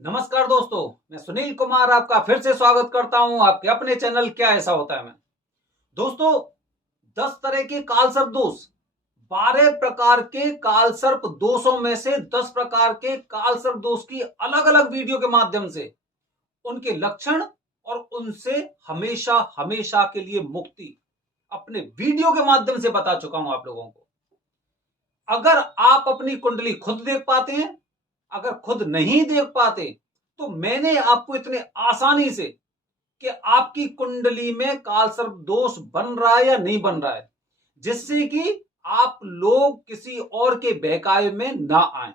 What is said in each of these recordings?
नमस्कार दोस्तों, मैं सुनील कुमार आपका फिर से स्वागत करता हूं आपके अपने चैनल क्या ऐसा होता है में। दोस्तों, 10 तरह के कालसर्प दोष, 12 प्रकार के कालसर्प दोषों में से 10 प्रकार के कालसर्प दोष की अलग अलग वीडियो के माध्यम से उनके लक्षण और उनसे हमेशा हमेशा के लिए मुक्ति अपने वीडियो के माध्यम से बता चुका हूं आप लोगों को। अगर आप अपनी कुंडली खुद देख पाते हैं, अगर खुद नहीं देख पाते, तो मैंने आपको इतने आसानी से कि आपकी कुंडली में कालसर्प दोष बन रहा है या नहीं बन रहा है, जिससे कि आप लोग किसी और के बहकावे में ना आए।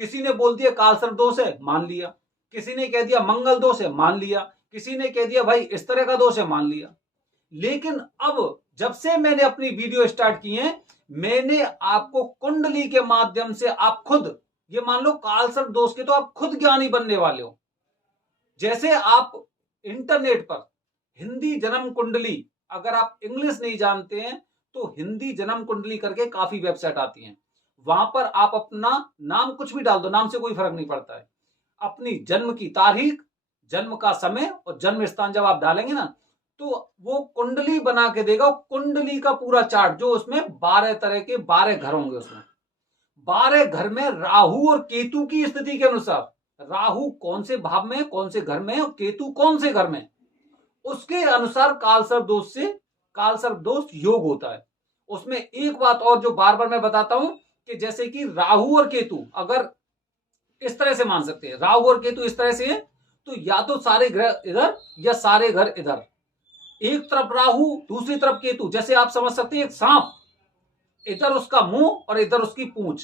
किसी ने बोल दिया कालसर्प दोष है, मान लिया। किसी ने कह दिया मंगल दोष है, मान लिया। किसी ने कह दिया भाई इस तरह का दोष है, मान लिया। लेकिन अब जब से मैंने अपनी वीडियो स्टार्ट की है, मैंने आपको कुंडली के माध्यम से आप खुद, ये मान लो कालसर्प दोष के तो आप खुद ज्ञानी बनने वाले हो। जैसे आप इंटरनेट पर हिंदी जन्म कुंडली, अगर आप इंग्लिश नहीं जानते हैं तो हिंदी जन्म कुंडली करके काफी वेबसाइट आती हैं। वहां पर आप अपना नाम कुछ भी डाल दो, नाम से कोई फर्क नहीं पड़ता है। अपनी जन्म की तारीख, जन्म का समय और जन्म स्थान जब आप डालेंगे ना, तो वो कुंडली बना के देगा। कुंडली का पूरा चार्ट, जो उसमें 12 तरह के 12 घर होंगे, उसमें 12 घर में राहु और केतु की स्थिति के अनुसार, राहु कौन से भाव में, कौन से घर में, और केतु कौन से घर में, उसके अनुसार कालसर्प दोष से कालसर्प दोष योग होता है। उसमें एक बात और जो बार बार मैं बताता हूं कि जैसे कि राहु और केतु अगर इस तरह से मान सकते हैं, राहु और केतु इस तरह से है, तो या तो सारे ग्रह इधर या सारे घर इधर। एक तरफ राहु, दूसरी तरफ केतु, जैसे आप समझ सकते हैं एक सांप, इधर उसका मुंह और इधर उसकी पूंछ।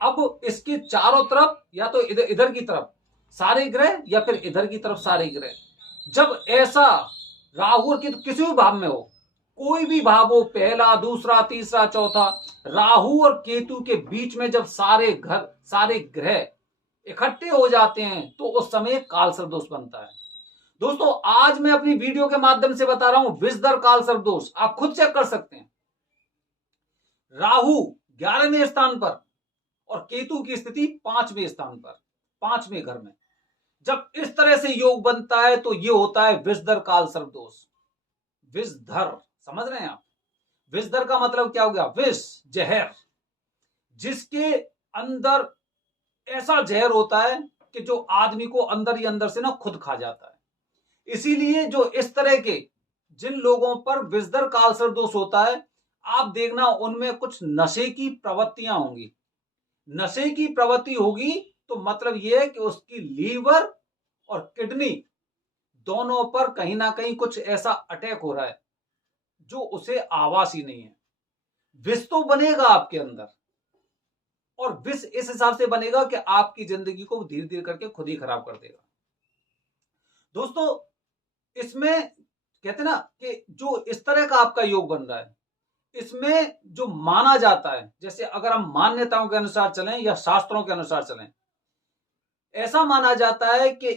अब इसके चारों तरफ या तो इधर इधर की तरफ सारे ग्रह या फिर इधर की तरफ सारे ग्रह। जब ऐसा राहु और केतु किसी भी भाव में हो, कोई भी भाव हो, पहला, दूसरा, तीसरा, चौथा, राहु और केतु के बीच में जब सारे घर, सारे ग्रह इकट्ठे हो जाते हैं, तो उस समय कालसर्प दोष बनता है। दोस्तों, आज मैं अपनी वीडियो के माध्यम से बता रहा हूं विषधर कालसर्प दोष। आप खुद चेक कर सकते हैं। राहु 11वें स्थान पर और केतु की स्थिति 5वें स्थान पर, 5वें घर में। जब इस तरह से योग बनता है तो ये होता है विषधर कालसर्प दोष। विषधर समझ रहे हैं आप? विषधर का मतलब क्या हो गया? विष, जहर, जिसके अंदर ऐसा जहर होता है कि जो आदमी को अंदर ही अंदर से ना खुद खा जाता है। इसीलिए जो इस तरह के जिन लोगों पर विषधर कालसर्प दोष होता है, आप देखना उनमें कुछ नशे की प्रवृत्तियां होंगी। नशे की प्रवृत्ति होगी तो मतलब यह है कि उसकी लीवर और किडनी दोनों पर कहीं ना कहीं कुछ ऐसा अटैक हो रहा है जो उसे आवास ही नहीं है। विष तो बनेगा आपके अंदर, और विष इस हिसाब से बनेगा कि आपकी जिंदगी को धीरे धीरे करके खुद ही खराब कर देगा। दोस्तों, इसमें कहते ना कि जो इस तरह का आपका योग बन रहा है, इसमें जो माना जाता है, जैसे अगर हम मान्यताओं के अनुसार चलें या शास्त्रों के अनुसार चलें, ऐसा माना जाता है कि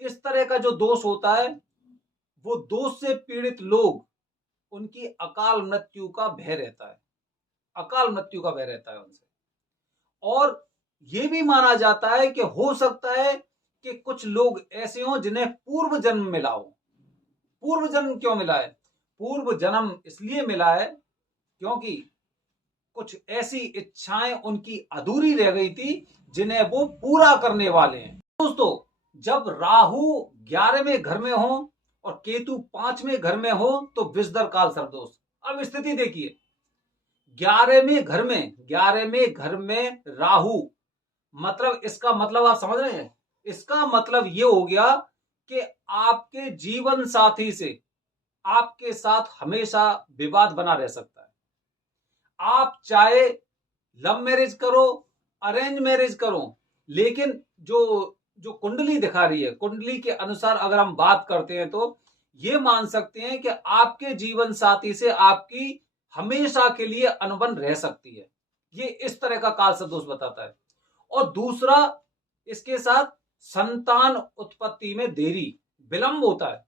इस तरह का जो दोष होता है, वो दोष से पीड़ित लोग, उनकी अकाल मृत्यु का भय रहता है। अकाल मृत्यु का भय रहता है उनसे। और यह भी माना जाता है कि हो सकता है कि कुछ लोग ऐसे हों जिन्हें पूर्व जन्म मिला हो। पूर्व जन्म क्यों मिला है? पूर्व जन्म इसलिए मिला है क्योंकि कुछ ऐसी इच्छाएं उनकी अधूरी रह गई थी जिन्हें वो पूरा करने वाले हैं। दोस्तों, जब राहु 11वें घर में हो और केतु 5वें घर में हो तो विषधर कालसर्प दोष। अब स्थिति देखिए, 11वें घर में राहु, मतलब इसका मतलब आप समझ रहे हैं? इसका मतलब ये हो गया कि आपके जीवन साथी से आपके साथ हमेशा विवाद बना रह सकता है। आप चाहे लव मैरिज करो, अरेंज मैरिज करो, लेकिन जो जो कुंडली दिखा रही है, कुंडली के अनुसार अगर हम बात करते हैं तो ये मान सकते हैं कि आपके जीवन साथी से आपकी हमेशा के लिए अनबन रह सकती है। ये इस तरह का कालसर्प दोष बताता है। और दूसरा, इसके साथ संतान उत्पत्ति में देरी, विलंब होता है।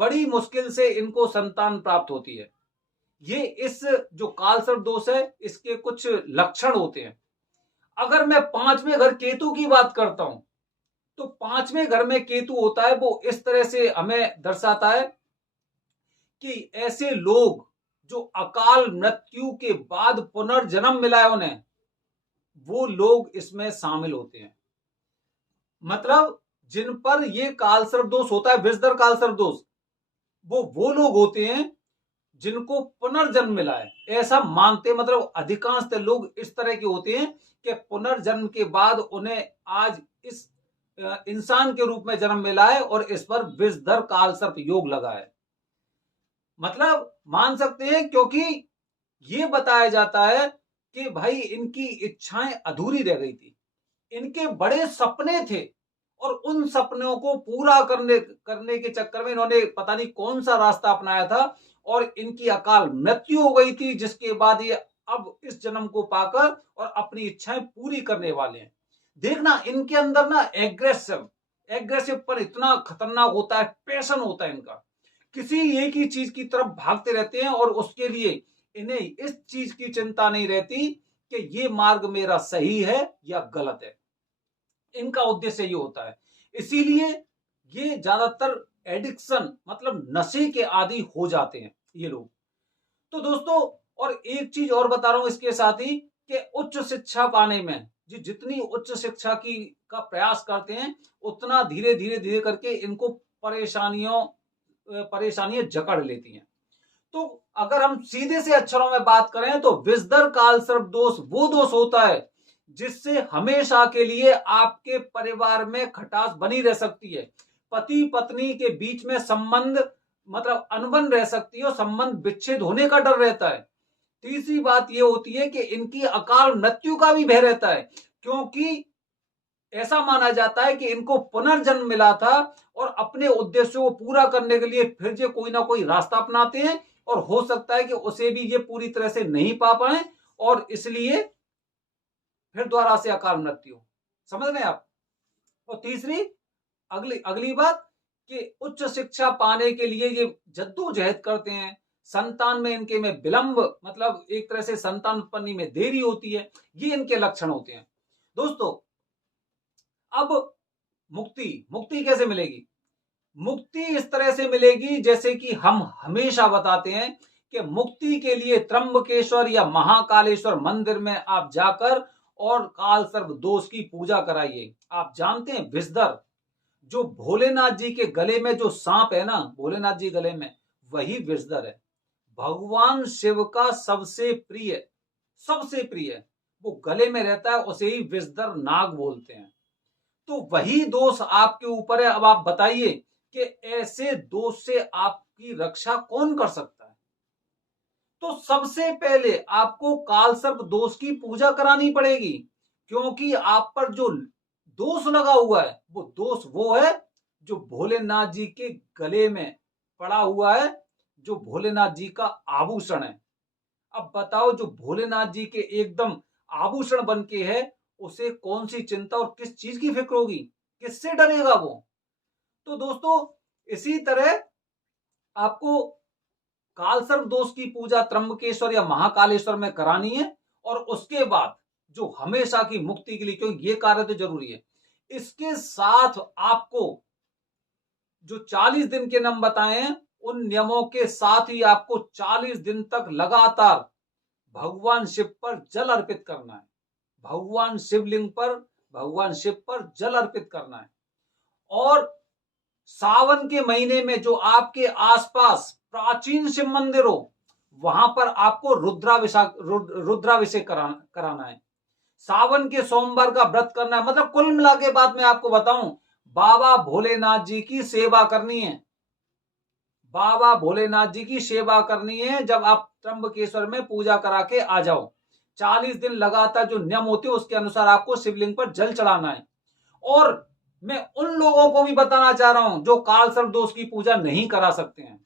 बड़ी मुश्किल से इनको संतान प्राप्त होती है। ये इस जो कालसर्प दोष है, इसके कुछ लक्षण होते हैं। अगर मैं 5वें घर केतु की बात करता हूं तो 5वें घर में केतु होता है, वो इस तरह से हमें दर्शाता है कि ऐसे लोग जो अकाल मृत्यु के बाद पुनर्जन्म मिला है उन्हें, वो लोग इसमें शामिल होते हैं। मतलब जिन पर ये कालसर्प दोष होता है, विषधर कालसर्प दोष, वो लोग होते हैं जिनको पुनर्जन्म मिला है, ऐसा मानते हैं। मतलब अधिकांश लोग इस तरह के होते हैं कि पुनर्जन्म के बाद उन्हें आज इस इंसान के रूप में जन्म मिला है और इस पर विषधर कालसर्प योग लगा है। मतलब मान सकते हैं, क्योंकि ये बताया जाता है कि भाई इनकी इच्छाएं अधूरी रह गई थी, इनके बड़े सपने थे और उन सपनों को पूरा करने के चक्कर में इन्होंने पता नहीं कौन सा रास्ता अपनाया था और इनकी अकाल मृत्यु हो गई थी, जिसके बाद ये अब इस जन्म को पाकर और अपनी इच्छाएं पूरी करने वाले हैं। देखना इनके अंदर ना एग्रेसिव पर इतना खतरनाक होता है, पैशन होता है इनका, किसी एक ही चीज की तरफ भागते रहते हैं और उसके लिए इन्हें इस चीज की चिंता नहीं रहती कि ये मार्ग मेरा सही है या गलत है। इनका उद्देश्य ये होता है, इसीलिए ये ज्यादातर एडिक्शन मतलब नशे के आदी हो जाते हैं ये लोग। तो दोस्तों, और एक चीज और बता रहा हूं इसके साथ ही कि उच्च शिक्षा पाने में जितनी उच्च शिक्षा की का प्रयास करते हैं, उतना धीरे धीरे करके इनको परेशानियां जकड़ लेती हैं। तो अगर हम सीधे से अक्षरों में बात करें तो विषधर कालसर्प दोष वो दोष होता है जिससे हमेशा के लिए आपके परिवार में खटास बनी रह सकती है, पति पत्नी के बीच में संबंध मतलब अनबन रह सकती है और संबंध विच्छेद होने का डर रहता है। तीसरी बात यह होती है कि इनकी अकाल मृत्यु का भी भय रहता है, क्योंकि ऐसा माना जाता है कि इनको पुनर्जन्म मिला था और अपने उद्देश्यों को पूरा करने के लिए फिर से कोई ना कोई रास्ता अपनाते हैं और हो सकता है कि उसे भी ये पूरी तरह से नहीं पा पाए और इसलिए फिर दोबारा से अकाल मृत्यु। समझ रहे हैं आप। और तीसरी अगली बात कि उच्च शिक्षा पाने के लिए ये जद्दोजहद करते हैं, संतान में इनके में विलंब मतलब एक तरह से संतान उत्पत्ति में देरी होती है, ये इनके लक्षण होते हैं। दोस्तों, अब मुक्ति कैसे मिलेगी? मुक्ति इस तरह से मिलेगी जैसे कि हम हमेशा बताते हैं कि मुक्ति के लिए त्र्यंबकेश्वर या महाकालेश्वर मंदिर में आप जाकर और कालसर्प दोष की पूजा कराइए। आप जानते हैं विषधर जो भोलेनाथ जी के गले में जो सांप है ना, भोलेनाथ जी गले में, वही विषधर है। भगवान शिव का सबसे प्रिय वो गले में रहता है, उसे ही विषधर नाग बोलते हैं। तो वही दोष आपके ऊपर है। अब आप बताइए कि ऐसे दोष से आपकी रक्षा कौन कर सकता है? तो सबसे पहले आपको कालसर्प दोष की पूजा करानी पड़ेगी, क्योंकि आप पर जो दोष लगा हुआ है वो दोष वो है जो भोलेनाथ जी के गले में पड़ा हुआ है, जो भोलेनाथ जी का आभूषण है। अब बताओ, जो भोलेनाथ जी के एकदम आभूषण बन के है, उसे कौन सी चिंता और किस चीज की फिक्र होगी? किससे डरेगा वो? तो दोस्तों, इसी तरह आपको कालसर्प दोष की पूजा त्र्यंबकेश्वर या महाकालेश्वर में करानी है और उसके बाद जो हमेशा की मुक्ति के लिए, क्योंकि ये कार्य तो जरूरी है, इसके साथ आपको जो 40 दिन के नियम बताए हैं, उन नियमों के साथ ही आपको 40 दिन तक लगातार भगवान शिव पर जल अर्पित करना है। भगवान शिवलिंग पर, भगवान शिव पर जल अर्पित करना है। और सावन के महीने में जो आपके आसपास प्राचीन शिव मंदिर हो, वहां पर आपको रुद्राभिषेक कराना है। सावन के सोमवार का व्रत करना है। मतलब कुल मिला के बाद में आपको बताऊं, बाबा भोलेनाथ जी की सेवा करनी है। बाबा भोलेनाथ जी की सेवा करनी है। जब आप त्र्यंबकेश्वर में पूजा करा के आ जाओ, 40 दिन लगातार जो नियम होते हैं उसके अनुसार आपको शिवलिंग पर जल चढ़ाना है। और मैं उन लोगों को भी बताना चाह रहा हूं जो कालसर्प दोष की पूजा नहीं करा सकते हैं।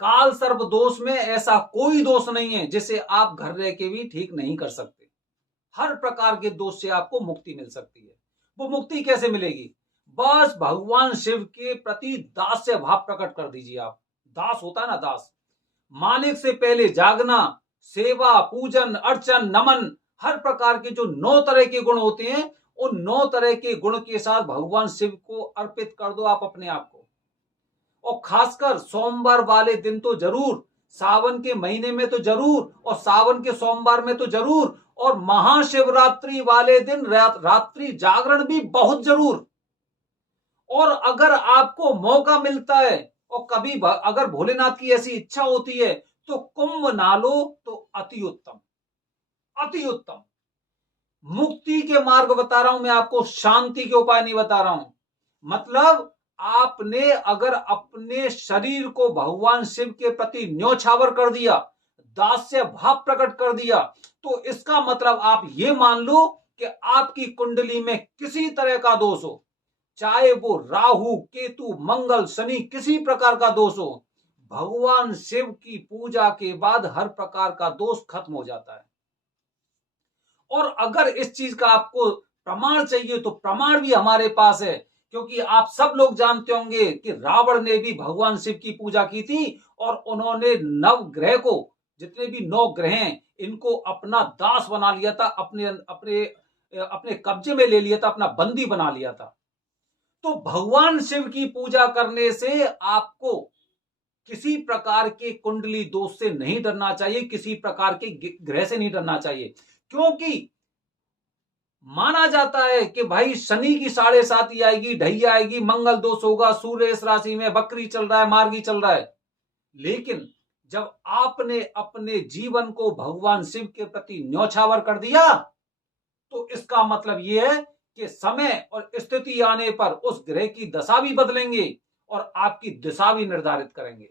कालसर्प दोष में ऐसा कोई दोष नहीं है जिसे आप घर रह के भी ठीक नहीं कर सकते। हर प्रकार के दोष से आपको मुक्ति मिल सकती है। वो मुक्ति कैसे मिलेगी? बस भगवान शिव के प्रति दास्य भाव प्रकट कर दीजिए। आप दास होता है ना, दास, मालिक से पहले जागना, सेवा, पूजन, अर्चन, नमन, हर प्रकार के जो 9 तरह के गुण होते हैं उन 9 तरह के गुण के साथ भगवान शिव को अर्पित कर दो आप अपने आप को। और खासकर सोमवार वाले दिन तो जरूर, सावन के महीने में तो जरूर, और सावन के सोमवार में तो जरूर, और महाशिवरात्रि वाले दिन रात्रि जागरण भी बहुत जरूर। और अगर आपको मौका मिलता है और कभी अगर भोलेनाथ की ऐसी इच्छा होती है तो कुंभ नहा लो तो अति उत्तम, अति उत्तम। मुक्ति के मार्ग बता रहा हूं मैं आपको, शांति के उपाय नहीं बता रहा हूं। मतलब आपने अगर अपने शरीर को भगवान शिव के प्रति न्योछावर कर दिया, दास्य भाव प्रकट कर दिया, तो इसका मतलब आप ये मान लो कि आपकी कुंडली में किसी तरह का दोष हो, चाहे वो राहु केतु मंगल शनि किसी प्रकार का दोष हो, भगवान शिव की पूजा के बाद हर प्रकार का दोष खत्म हो जाता है। और अगर इस चीज का आपको प्रमाण चाहिए तो प्रमाण भी हमारे पास है, क्योंकि आप सब लोग जानते होंगे कि रावण ने भी भगवान शिव की पूजा की थी और उन्होंने नवग्रह को, जितने भी 9 ग्रह हैं, इनको अपना दास बना लिया था, अपने अपने अपने कब्जे में ले लिया था, अपना बंदी बना लिया था। तो भगवान शिव की पूजा करने से आपको किसी प्रकार के कुंडली दोष से नहीं डरना चाहिए, किसी प्रकार के ग्रह से नहीं डरना चाहिए, क्योंकि माना जाता है कि भाई शनि की 7.5 आएगी, ढैया आएगी, मंगल दोष होगा, सूर्य इस राशि में बकरी चल रहा है, मार्गी चल रहा है। लेकिन जब आपने अपने जीवन को भगवान शिव के प्रति न्योछावर कर दिया तो इसका मतलब यह है कि समय और स्थिति आने पर उस ग्रह की दशा भी बदलेंगे और आपकी दिशा भी निर्धारित करेंगे।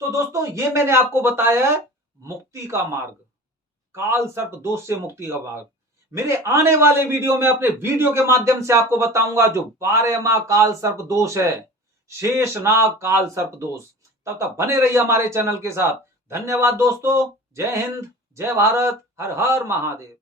तो दोस्तों, ये मैंने आपको बताया है मुक्ति का मार्ग, काल सर्प दोष से मुक्ति का मार्ग। मेरे आने वाले वीडियो में अपने वीडियो के माध्यम से आपको बताऊंगा जो 12वां काल सर्प दोष है, शेषनाग काल सर्प दोष। तब तक बने रहिए हमारे चैनल के साथ। धन्यवाद दोस्तों, जय हिंद, जय भारत, हर हर महादेव।